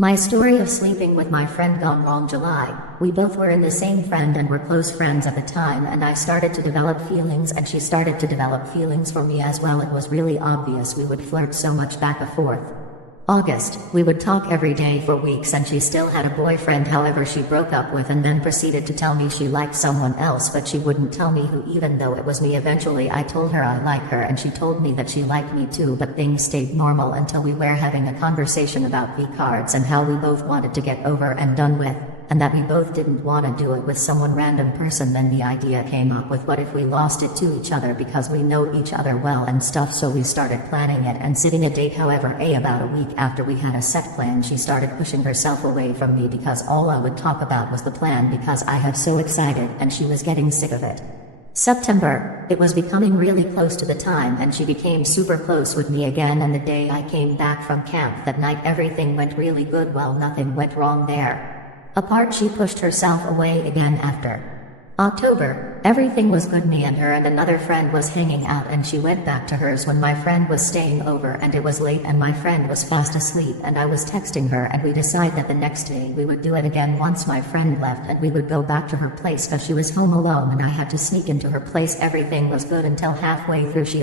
My story of sleeping with my friend gone wrong July. We both were in the same friend and were close friends at the time, and I started to develop feelings and she started to develop feelings for me as well. It was really obvious we would flirt so much back and forth. August, we would talk every day for weeks and she still had a boyfriend, however she broke up with and then proceeded to tell me she liked someone else, but she wouldn't tell me who even though it was me. Eventually I told her I like her and she told me that she liked me too, but things stayed normal until we were having a conversation about V-cards and how we both wanted to get over and done with, and that we both didn't want to do it with someone random person. Then the idea came up with what if we lost it to each other because we know each other well and stuff, so we started planning it and setting a date. However, about a week after we had a set plan, she started pushing herself away from me because all I would talk about was the plan because I was so excited and she was getting sick of it. September, it was becoming really close to the time and she became super close with me again, and the day I came back from camp that night everything went really good. Well, nothing went wrong there. Apart, she pushed herself away again after. October, everything was good. Me and her and another friend was hanging out and she went back to hers when my friend was staying over, and it was late and my friend was fast asleep and I was texting her, and we decided that the next day we would do it again once my friend left and we would go back to her place because she was home alone and I had to sneak into her place. Everything was good until halfway through she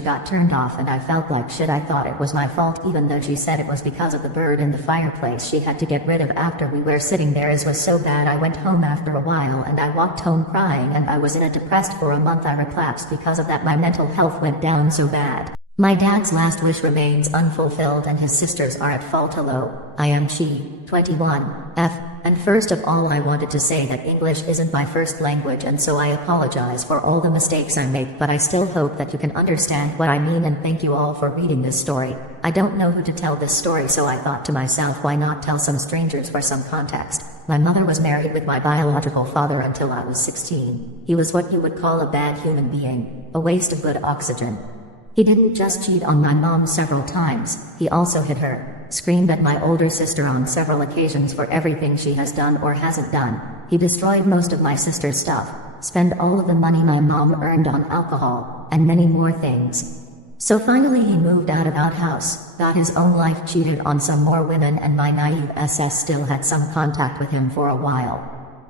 got turned off and I felt like shit. I thought it was my fault even though she said it was because of the bird in the fireplace she had to get rid of after we were sitting there. It was so bad I went home after a while and I walked home crying and I was in a depressed for a month. I relapsed because of that. My mental health went down so bad. My dad's last wish remains unfulfilled and his sisters are at fault. Hello, I am Chi, 21, F, and first of all I wanted to say that English isn't my first language and so I apologize for all the mistakes I make, but I still hope that you can understand what I mean, and thank you all for reading this story. I don't know who to tell this story, so I thought to myself, why not tell some strangers for some context. My mother was married with my biological father until I was 16. He was what you would call a bad human being, a waste of good oxygen. He didn't just cheat on my mom several times, he also hit her, screamed at my older sister on several occasions for everything she has done or hasn't done. He destroyed most of my sister's stuff, spent all of the money my mom earned on alcohol, and many more things. So finally he moved out of our house, got his own life, cheated on some more women, and my naive SS still had some contact with him for a while.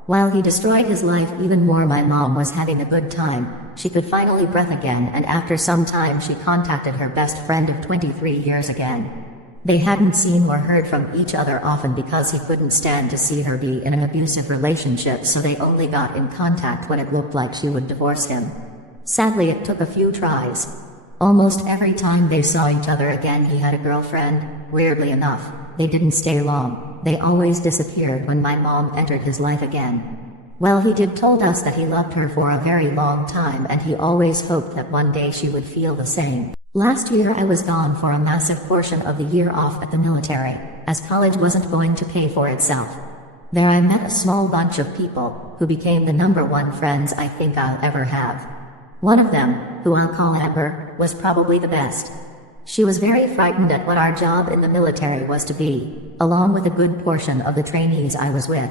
While he destroyed his life even more, my mom was having a good time. She could finally breathe again, and after some time she contacted her best friend of 23 years again. They hadn't seen or heard from each other often because he couldn't stand to see her be in an abusive relationship, so they only got in contact when it looked like she would divorce him. Sadly, it took a few tries. Almost every time they saw each other again he had a girlfriend. Weirdly enough, they didn't stay long. They always disappeared when my mom entered his life again. Well, he told us that he loved her for a very long time and he always hoped that one day she would feel the same. Last year I was gone for a massive portion of the year off at the military, as college wasn't going to pay for itself. There I met a small bunch of people, who became the #1 friends I think I'll ever have. One of them, who I'll call Amber, was probably the best. She was very frightened at what our job in the military was to be, along with a good portion of the trainees I was with.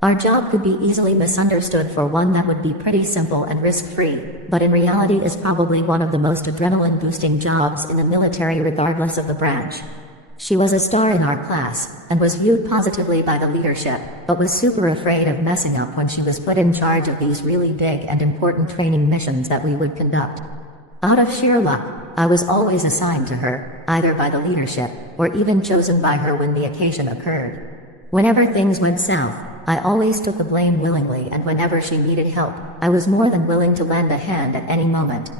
Our job could be easily misunderstood for one that would be pretty simple and risk-free, but in reality is probably one of the most adrenaline-boosting jobs in the military regardless of the branch. She was a star in our class, and was viewed positively by the leadership, but was super afraid of messing up when she was put in charge of these really big and important training missions that we would conduct. Out of sheer luck, I was always assigned to her, either by the leadership, or even chosen by her when the occasion occurred. Whenever things went south, I always took the blame willingly, and whenever she needed help, I was more than willing to lend a hand at any moment.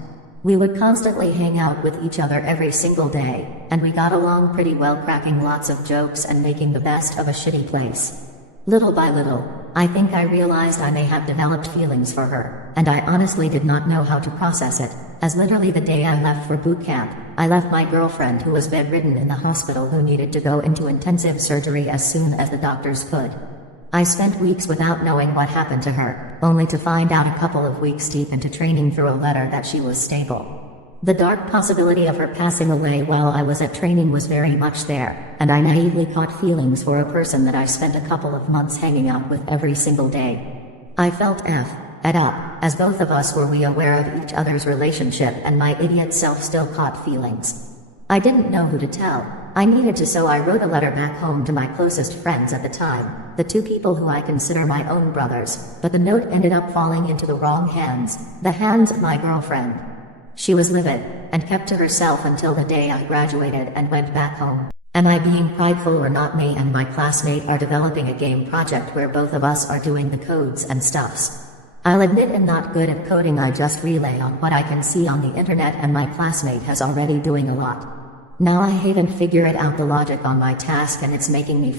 We would constantly hang out with each other every single day, and we got along pretty well, cracking lots of jokes and making the best of a shitty place. Little by little, I think I realized I may have developed feelings for her, and I honestly did not know how to process it, as literally the day I left for boot camp, I left my girlfriend who was bedridden in the hospital, who needed to go into intensive surgery as soon as the doctors could. I spent weeks without knowing what happened to her, only to find out a couple of weeks deep into training through a letter that she was stable. The dark possibility of her passing away while I was at training was very much there, and I naively caught feelings for a person that I spent a couple of months hanging out with every single day. I felt fed up, as both of us were aware of each other's relationship, and my idiot self still caught feelings. I didn't know who to tell. I needed to, so I wrote a letter back home to my closest friends at the time, the two people who I consider my own brothers, but the note ended up falling into the wrong hands, the hands of my girlfriend. She was livid, and kept to herself until the day I graduated and went back home. Am I being prideful or not? Me and my classmate are developing a game project where both of us are doing the codes and stuffs. I'll admit I'm not good at coding, I just relay on what I can see on the internet, and my classmate has already doing a lot. Now I haven't figured out the logic on my task and it's making me